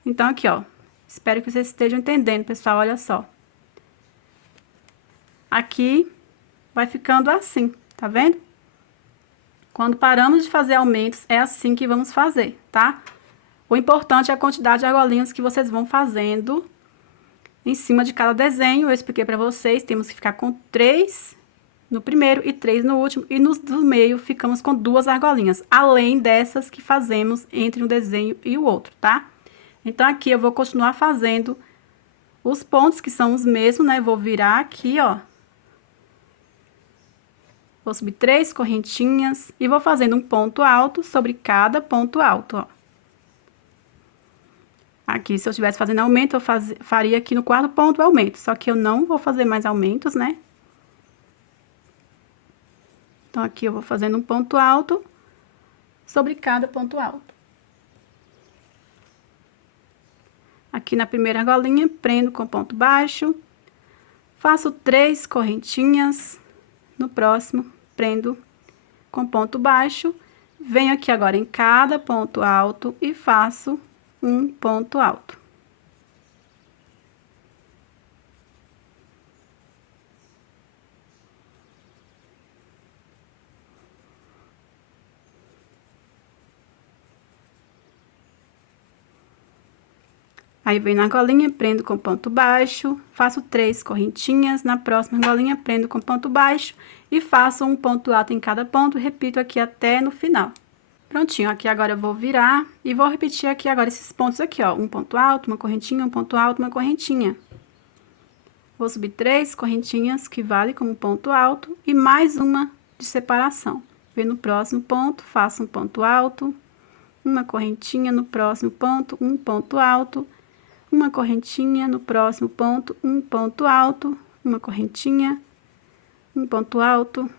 Então, aqui, ó, espero que vocês estejam entendendo, pessoal, olha só. Aqui, vai ficando assim, tá vendo? Quando paramos de fazer aumentos, é assim que vamos fazer, tá? O importante é a quantidade de argolinhas que vocês vão fazendo em cima de cada desenho. Eu expliquei pra vocês, temos que ficar com 3 no primeiro e 3 no último, e no do meio ficamos com 2 argolinhas, além dessas que fazemos entre um desenho e o outro, tá? Então, aqui eu vou continuar fazendo os pontos que são os mesmos, né? Vou virar aqui, ó. Vou subir 3 correntinhas e vou fazendo um ponto alto sobre cada ponto alto, ó. Aqui, se eu estivesse fazendo aumento, eu faria aqui no 4º ponto aumento, só que eu não vou fazer mais aumentos, né? Então, aqui eu vou fazendo um ponto alto sobre cada ponto alto. Aqui na primeira argolinha, prendo com ponto baixo, faço 3 correntinhas, no próximo, prendo com ponto baixo, venho aqui agora em cada ponto alto e faço um ponto alto. Aí, venho na argolinha, prendo com ponto baixo, faço 3 correntinhas, na próxima argolinha, prendo com ponto baixo e faço um ponto alto em cada ponto, repito aqui até no final. Prontinho, aqui agora eu vou virar e vou repetir aqui agora esses pontos aqui, ó, um ponto alto, uma correntinha, um ponto alto, uma correntinha. Vou subir 3 correntinhas, que vale como ponto alto, e mais uma de separação. Venho no próximo ponto, faço um ponto alto, uma correntinha no próximo ponto, um ponto alto, uma correntinha no próximo ponto, um ponto alto, uma correntinha, um ponto alto,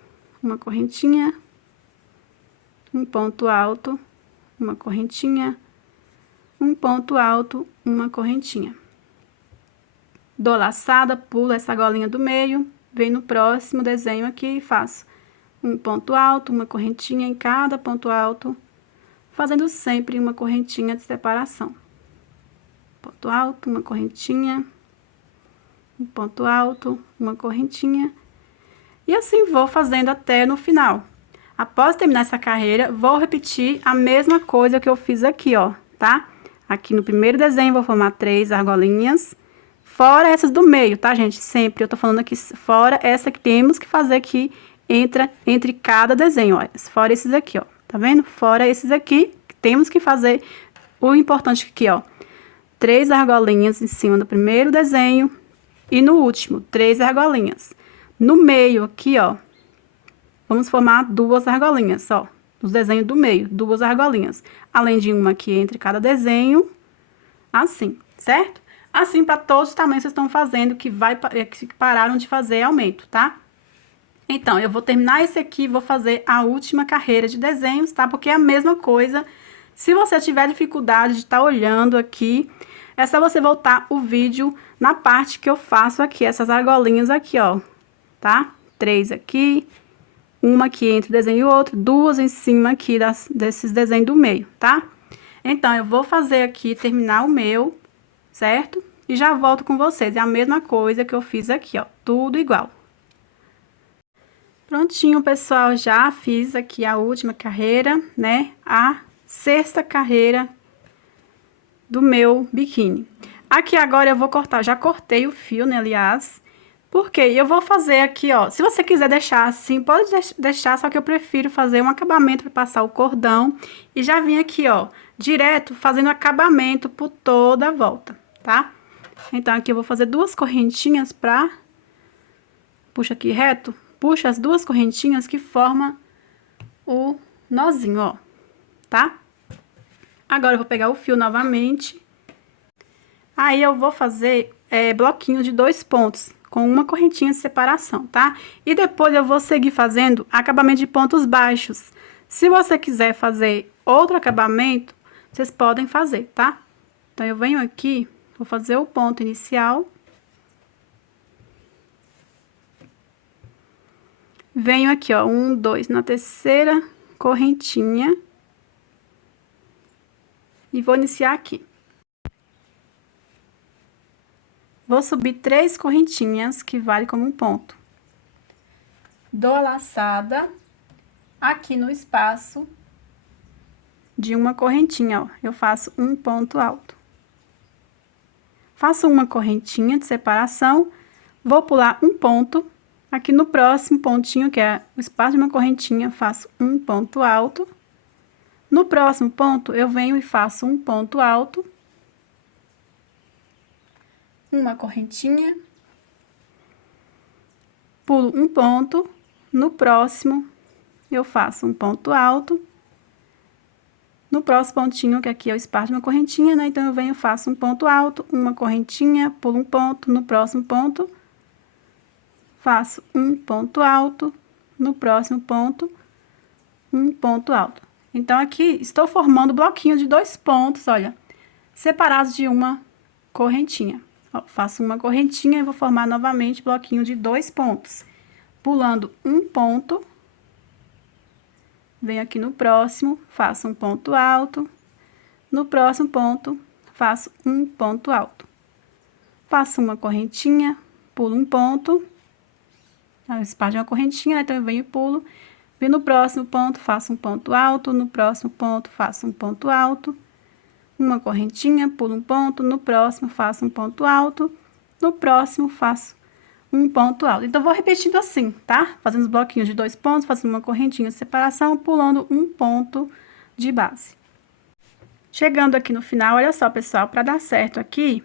uma correntinha, um ponto alto, uma correntinha, um ponto alto, uma correntinha. Dou laçada, pulo essa argolinha do meio, venho no próximo desenho aqui e faço um ponto alto, uma correntinha em cada ponto alto, fazendo sempre uma correntinha de separação. Ponto alto, uma correntinha, um ponto alto, uma correntinha, e assim vou fazendo até no final. Após terminar essa carreira, vou repetir a mesma coisa que eu fiz aqui, ó, tá? Aqui no primeiro desenho, vou formar 3 argolinhas, fora essas do meio, tá, gente? Sempre eu tô falando aqui fora essa que temos que fazer aqui entre cada desenho, ó, fora esses aqui, ó. tá vendo? Fora esses aqui, temos que fazer o importante aqui, ó. 3 argolinhas em cima do primeiro desenho e no último, 3 argolinhas. No meio aqui, ó, vamos formar 2 argolinhas, ó. Os desenhos do meio, 2 argolinhas. Além de uma aqui entre cada desenho, assim, certo? Assim para todos os tamanhos que vocês estão fazendo, que pararam de fazer aumento, tá? Então, eu vou terminar esse aqui e vou fazer a última carreira de desenhos, tá? Porque é a mesma coisa. Se você tiver dificuldade de estar olhando aqui, é só você voltar o vídeo na parte que eu faço aqui, essas argolinhas aqui, ó, tá? 3 aqui, uma aqui entre o desenho e o outro, 2 em cima aqui desses desenhos do meio, tá? Então, eu vou fazer aqui, terminar o meu, certo? E já volto com vocês. É a mesma coisa que eu fiz aqui, ó, tudo igual. Prontinho, pessoal, já fiz aqui a última carreira, né? A 6ª carreira do meu biquíni. Aqui agora eu vou cortar, já cortei o fio, né, aliás, porque eu vou fazer aqui, ó, se você quiser deixar assim, pode deixar, só que eu prefiro fazer um acabamento para passar o cordão e já vim aqui, ó, direto fazendo acabamento por toda a volta, tá? Então, aqui eu vou fazer 2 correntinhas pra... Puxa aqui reto, puxa as 2 correntinhas que formam o nozinho, ó, tá? Agora, eu vou pegar o fio novamente. Aí, eu vou fazer bloquinho de 2 pontos, com uma correntinha de separação, tá? E depois, eu vou seguir fazendo acabamento de pontos baixos. Se você quiser fazer outro acabamento, vocês podem fazer, tá? Então, eu venho aqui, vou fazer o ponto inicial. Venho aqui, ó, 1, 2, na 3ª correntinha. E vou iniciar aqui. Vou subir 3 correntinhas, que vale como um ponto. Dou a laçada aqui no espaço de uma correntinha, ó. Eu faço um ponto alto. Faço uma correntinha de separação, vou pular um ponto. Aqui no próximo pontinho, que é o espaço de uma correntinha, faço um ponto alto. No próximo ponto, eu venho e faço um ponto alto. Uma correntinha. Pulo um ponto. No próximo, eu faço um ponto alto. No próximo pontinho, que aqui é o espaço de uma correntinha, né? Então, eu venho e faço um ponto alto, uma correntinha, pulo um ponto. No próximo ponto, faço um ponto alto. No próximo ponto, um ponto alto. Então, aqui, estou formando bloquinho de 2 pontos, olha, separados de uma correntinha. Ó, faço uma correntinha e vou formar novamente bloquinho de 2 pontos. Pulando um ponto, venho aqui no próximo, faço um ponto alto. No próximo ponto, faço um ponto alto. Faço uma correntinha, pulo um ponto. O espaço de uma correntinha, então eu venho e pulo. Venho no próximo ponto, faço um ponto alto. No próximo ponto, faço um ponto alto. Uma correntinha, pulo um ponto. No próximo, faço um ponto alto. No próximo, faço um ponto alto. Então, vou repetindo assim, tá? Fazendo os bloquinhos de 2 pontos, fazendo uma correntinha de separação, pulando um ponto de base. Chegando aqui no final, olha só, pessoal, para dar certo aqui,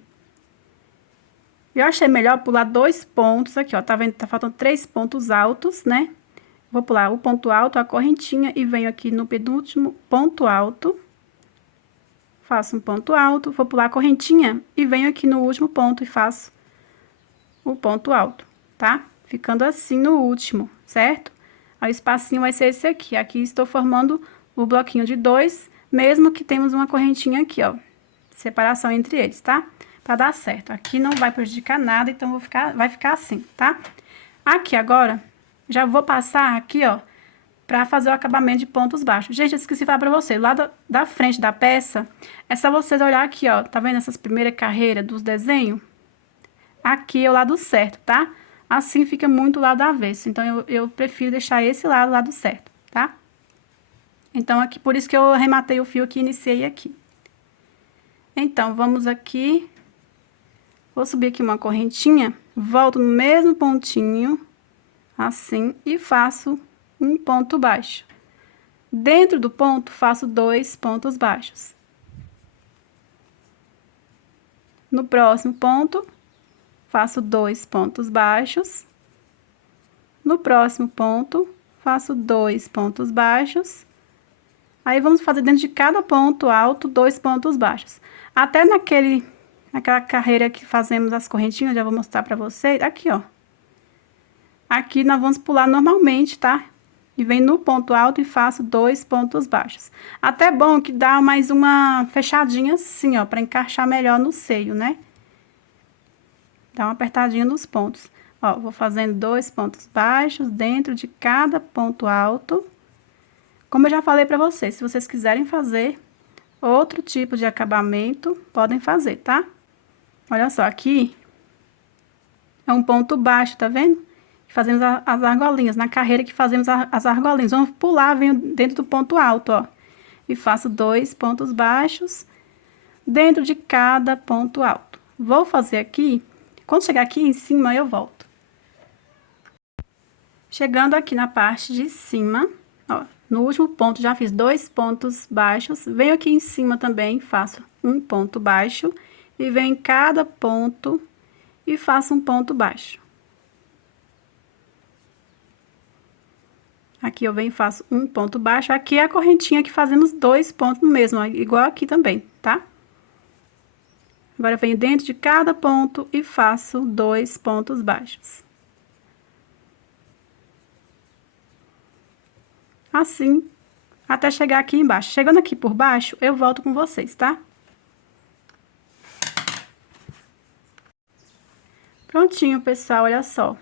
eu achei melhor pular 2 pontos aqui, ó, tá vendo? Tá faltando 3 pontos altos, né? Vou pular o ponto alto, a correntinha, e venho aqui no penúltimo ponto alto. Faço um ponto alto, vou pular a correntinha, e venho aqui no último ponto e faço o ponto alto, tá? Ficando assim no último, certo? Aí, o espacinho vai ser esse aqui. Aqui, estou formando o bloquinho de 2, mesmo que temos uma correntinha aqui, ó. Separação entre eles, tá? Pra dar certo. Aqui não vai prejudicar nada, então vai ficar assim, tá? Aqui agora, já vou passar aqui, ó, pra fazer o acabamento de pontos baixos. Gente, eu esqueci de falar pra vocês, lá da frente da peça, é só vocês olhar aqui, ó, tá vendo essas primeiras carreiras dos desenhos? Aqui é o lado certo, tá? Assim fica muito o lado avesso, então eu prefiro deixar esse lado, o lado certo, tá? Então, aqui, por isso que eu arrematei o fio aqui e iniciei aqui. Então, vamos aqui, vou subir aqui uma correntinha, volto no mesmo pontinho, assim, e faço um ponto baixo. Dentro do ponto, faço 2 pontos baixos. No próximo ponto, faço 2 pontos baixos. No próximo ponto, faço 2 pontos baixos. Aí, vamos fazer dentro de cada ponto alto 2 pontos baixos. Até naquela carreira que fazemos as correntinhas, já vou mostrar pra vocês. Aqui, ó. Aqui, nós vamos pular normalmente, tá? E vem no ponto alto e faço 2 pontos baixos. Até bom que dá mais uma fechadinha assim, ó, pra encaixar melhor no seio, né? Dá uma apertadinha nos pontos. Ó, vou fazendo 2 pontos baixos dentro de cada ponto alto. Como eu já falei pra vocês, se vocês quiserem fazer outro tipo de acabamento, podem fazer, tá? Olha só, aqui é um ponto baixo, tá vendo? Fazemos as argolinhas, na carreira que fazemos as argolinhas. Vamos pular, venho dentro do ponto alto, ó. E faço 2 pontos baixos dentro de cada ponto alto. Vou fazer aqui, quando chegar aqui em cima, eu volto. Chegando aqui na parte de cima, ó, no último ponto já fiz 2 pontos baixos, venho aqui em cima também, faço um ponto baixo, e venho em cada ponto e faço um ponto baixo. Aqui eu venho e faço um ponto baixo, aqui é a correntinha que fazemos 2 pontos no mesmo, ó, igual aqui também, tá? Agora, eu venho dentro de cada ponto e faço 2 pontos baixos. Assim, até chegar aqui embaixo. Chegando aqui por baixo, eu volto com vocês, tá? Prontinho, pessoal, olha só.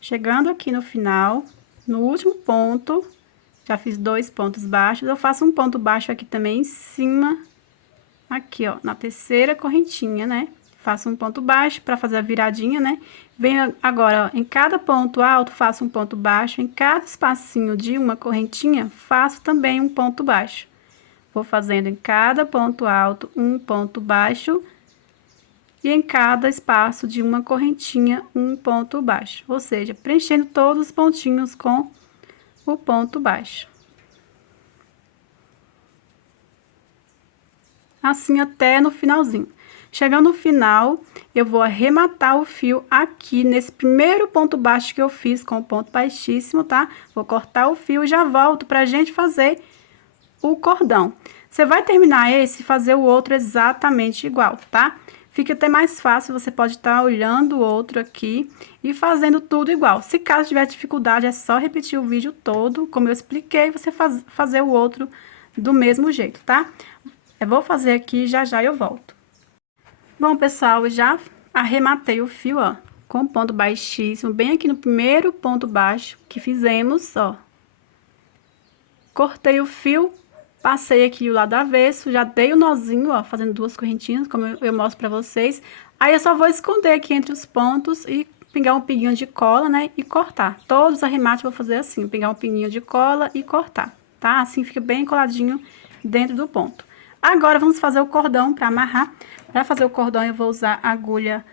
Chegando aqui no final, no último ponto, já fiz 2 pontos baixos. Eu faço um ponto baixo aqui também em cima, aqui, ó, na terceira correntinha, né? Faço um ponto baixo para fazer a viradinha, né? Venho agora, ó, em cada ponto alto, faço um ponto baixo. Em cada espacinho de uma correntinha, faço também um ponto baixo. Vou fazendo em cada ponto alto um ponto baixo. E em cada espaço de uma correntinha, um ponto baixo. Ou seja, preenchendo todos os pontinhos com o ponto baixo. Assim até no finalzinho. Chegando no final, eu vou arrematar o fio aqui nesse primeiro ponto baixo que eu fiz com o ponto baixíssimo, tá? Vou cortar o fio e já volto pra gente fazer o cordão. Você vai terminar esse e fazer o outro exatamente igual, tá? Fica até mais fácil, você pode estar olhando o outro aqui e fazendo tudo igual. Se caso tiver dificuldade, é só repetir o vídeo todo, como eu expliquei, você fazer o outro do mesmo jeito, tá? Eu vou fazer aqui, já já eu volto. Bom, pessoal, já arrematei o fio, ó, com ponto baixíssimo, bem aqui no primeiro ponto baixo que fizemos, ó. Cortei o fio, passei aqui o lado avesso, já dei o nozinho, ó, fazendo 2 correntinhas, como eu mostro pra vocês. Aí, eu só vou esconder aqui entre os pontos e pingar um pinguinho de cola, né, e cortar. Todos os arremates eu vou fazer assim, pingar um pinguinho de cola e cortar, tá? Assim fica bem coladinho dentro do ponto. Agora, vamos fazer o cordão pra amarrar. Pra fazer o cordão, eu vou usar a agulha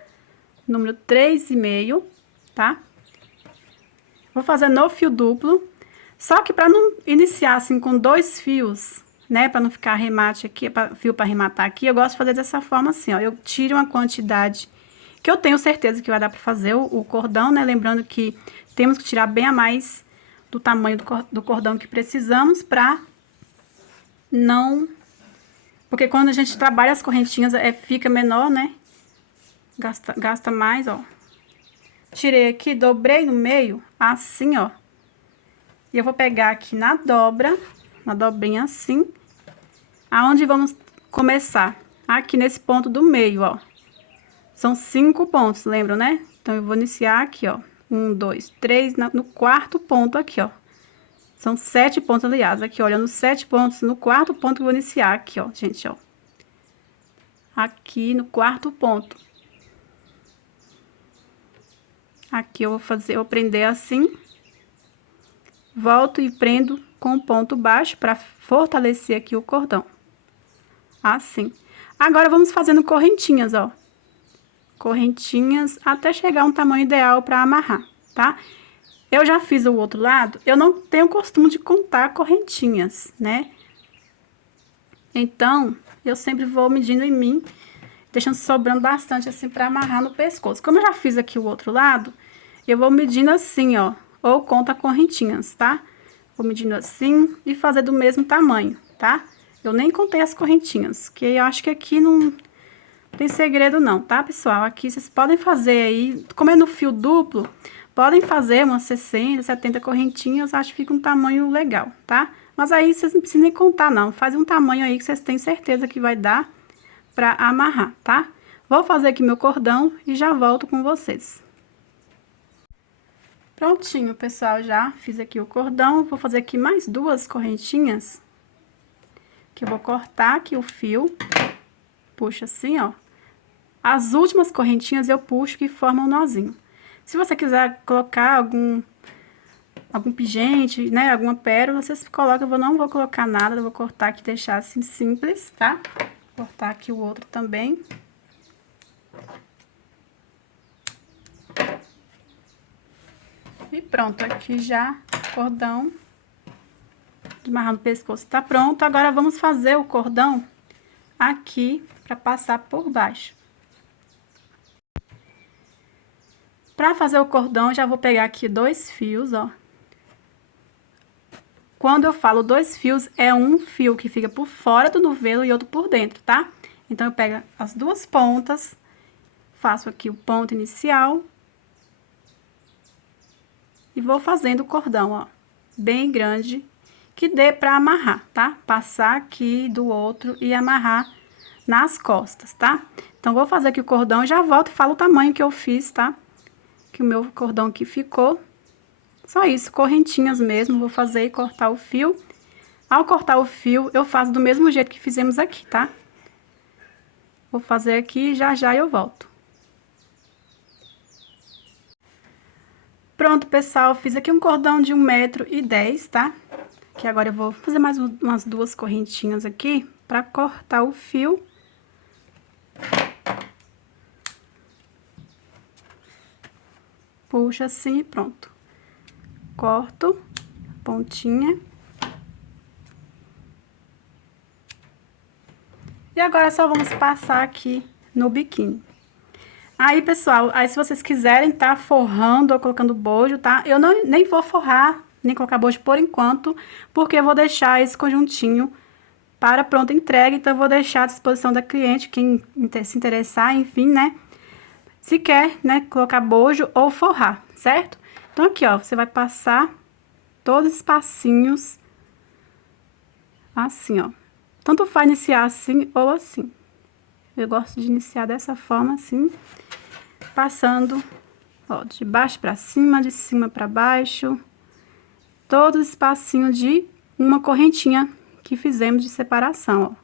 número 3,5, tá? Vou fazer no fio duplo. Só que pra não iniciar assim com 2 fios, né? Pra não ficar arremate aqui, fio pra arrematar aqui, eu gosto de fazer dessa forma assim, ó. Eu tiro uma quantidade que eu tenho certeza que vai dar pra fazer o cordão, né? Lembrando que temos que tirar bem a mais do tamanho do cordão que precisamos pra não... Porque quando a gente trabalha as correntinhas, fica menor, né? Gasta mais, ó. Tirei aqui, dobrei no meio, assim, ó. E eu vou pegar aqui na dobra, na dobrinha assim, aonde vamos começar? Aqui nesse ponto do meio, ó. São 5 pontos, lembram, né? Então, eu vou iniciar aqui, ó. 1, 2, 3, no quarto ponto aqui, ó. São 7 pontos, aliás, aqui, olha, nos 7 pontos, no quarto ponto que eu vou iniciar aqui, ó, gente, ó. Aqui no quarto ponto. Aqui eu vou prender assim. Volto e prendo com ponto baixo para fortalecer aqui o cordão. Assim. Agora, vamos fazendo correntinhas, ó. Correntinhas até chegar a um tamanho ideal para amarrar, tá? eu já fiz o outro lado, eu não tenho costume de contar correntinhas, né? Então, eu sempre vou medindo em mim, deixando sobrando bastante assim pra amarrar no pescoço. Como eu já fiz aqui o outro lado, eu vou medindo assim, ó, ou conta correntinhas, tá? Vou medindo assim e fazer do mesmo tamanho, tá? Eu nem contei as correntinhas, que eu acho que aqui não tem segredo não, tá, pessoal? Aqui vocês podem fazer aí, como é no fio duplo, podem fazer umas 60, 70 correntinhas, acho que fica um tamanho legal, tá? Mas aí vocês não precisam nem contar não, faz um tamanho aí que vocês têm certeza que vai dar pra amarrar, tá? Vou fazer aqui meu cordão e já volto com vocês. Prontinho, pessoal, já fiz aqui o cordão, vou fazer aqui mais duas correntinhas, que eu vou cortar aqui o fio, puxa assim, ó. As últimas correntinhas eu puxo que formam um nozinho. Se você quiser colocar algum pingente, né, alguma pérola, vocês colocam, eu não vou colocar nada, eu vou cortar aqui, deixar assim simples, tá? Cortar aqui o outro também. E pronto, aqui já o cordão de amarrar no pescoço tá pronto. Agora, vamos fazer o cordão aqui pra passar por baixo. Pra fazer o cordão, já vou pegar aqui 2 fios, ó. Quando eu falo 2 fios, é um fio que fica por fora do novelo e outro por dentro, tá? Então, eu pego as duas pontas, faço aqui o ponto inicial e vou fazendo o cordão, ó, bem grande, que dê pra amarrar, tá? Passar aqui do outro e amarrar nas costas, tá? Então, vou fazer aqui o cordão, já volto e falo o tamanho que eu fiz, tá? Que o meu cordão aqui ficou. Só isso, correntinhas mesmo, vou fazer e cortar o fio. Ao cortar o fio, eu faço do mesmo jeito que fizemos aqui, tá? Vou fazer aqui, já eu volto. Pronto, pessoal, fiz aqui um cordão de 1,10 m, tá? Que agora eu vou fazer mais umas duas correntinhas aqui pra cortar o fio. Puxa assim e pronto. Corto a pontinha. E agora só vamos passar aqui no biquíni. Aí, pessoal, aí se vocês quiserem tá forrando ou colocando bojo, tá? Eu nem vou forrar, nem colocar bojo por enquanto, porque eu vou deixar esse conjuntinho para pronta entrega, então eu vou deixar à disposição da cliente, quem se interessar, enfim, né? Se quer, né, colocar bojo ou forrar, certo? Então, aqui, ó, você vai passar todos os espacinhos, assim, ó. Tanto faz iniciar assim ou assim. Eu gosto de iniciar dessa forma, assim, passando, ó, de baixo pra cima, de cima pra baixo, todos os espacinhos de uma correntinha que fizemos de separação, ó.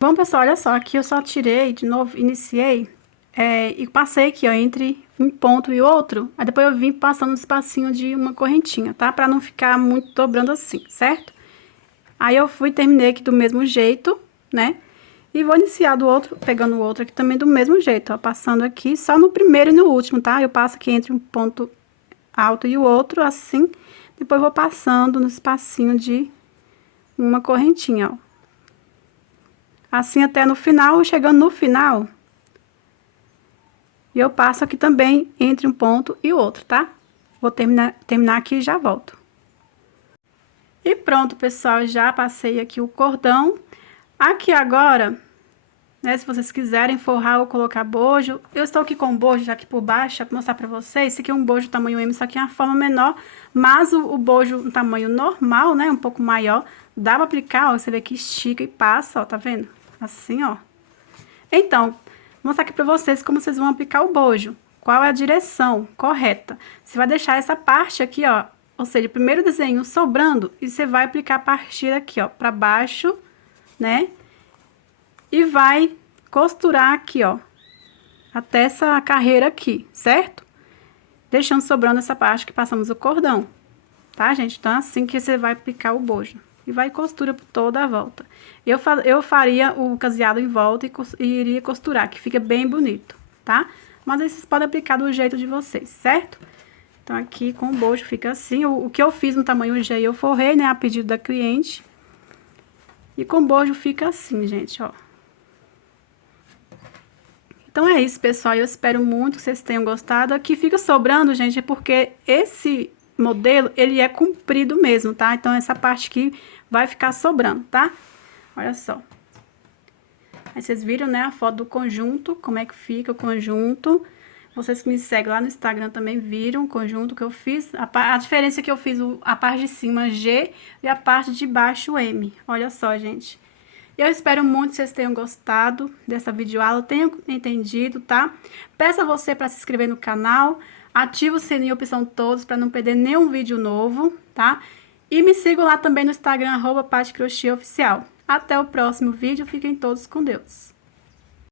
Bom, pessoal, olha só, aqui eu só tirei, de novo, iniciei, e passei aqui, ó, entre um ponto e outro, aí depois eu vim passando um espacinho de uma correntinha, tá? Pra não ficar muito dobrando assim, certo? Aí eu fui, terminei aqui do mesmo jeito, né? E vou iniciar do outro, pegando o outro aqui também do mesmo jeito, ó, passando aqui só no primeiro e no último, tá? Eu passo aqui entre um ponto alto e o outro, assim, depois vou passando no espacinho de uma correntinha, ó. Assim até no final, chegando no final, e eu passo aqui também entre um ponto e outro, tá? Vou terminar aqui e já volto. E pronto, pessoal, já passei aqui o cordão. Aqui agora, né, se vocês quiserem forrar ou colocar bojo, eu estou aqui com bojo já aqui por baixo, para mostrar pra vocês. Esse aqui é um bojo tamanho M, só que é uma forma menor, mas o bojo um tamanho normal, né, um pouco maior, dá pra aplicar, ó, você vê que estica e passa, ó, tá vendo? Assim, ó. Então, vou mostrar aqui pra vocês como vocês vão aplicar o bojo. Qual é a direção correta? Você vai deixar essa parte aqui, ó, ou seja, o primeiro desenho sobrando, e você vai aplicar a partir aqui, ó, pra baixo, né? E vai costurar aqui, ó, até essa carreira aqui, certo? Deixando sobrando essa parte que passamos o cordão, tá, gente? Então, assim que você vai aplicar o bojo. E vai costura por toda a volta. Eu faria o caseado em volta e iria costurar, que fica bem bonito. tá? Mas aí vocês podem aplicar do jeito de vocês, certo? Então, aqui com o bojo fica assim. O que eu fiz no tamanho G eu forrei, né, a pedido da cliente. E com o bojo fica assim, gente, ó. Então, é isso, pessoal. Eu espero muito que vocês tenham gostado. Aqui fica sobrando, gente, porque esse modelo, ele é comprido mesmo, tá? Então, essa parte aqui vai ficar sobrando, tá? Olha só. Aí, vocês viram, né, a foto do conjunto, como é que fica o conjunto. Vocês que me seguem lá no Instagram também viram o conjunto que eu fiz. A diferença é que eu fiz a parte de cima G e a parte de baixo M. Olha só, gente. Eu espero muito que vocês tenham gostado dessa videoaula, tenham entendido, tá? Peço a você para se inscrever no canal, ativa o sininho opção todos para não perder nenhum vídeo novo, tá? E me sigam lá também no Instagram, @PatiCrochêOficial. Até o próximo vídeo, fiquem todos com Deus.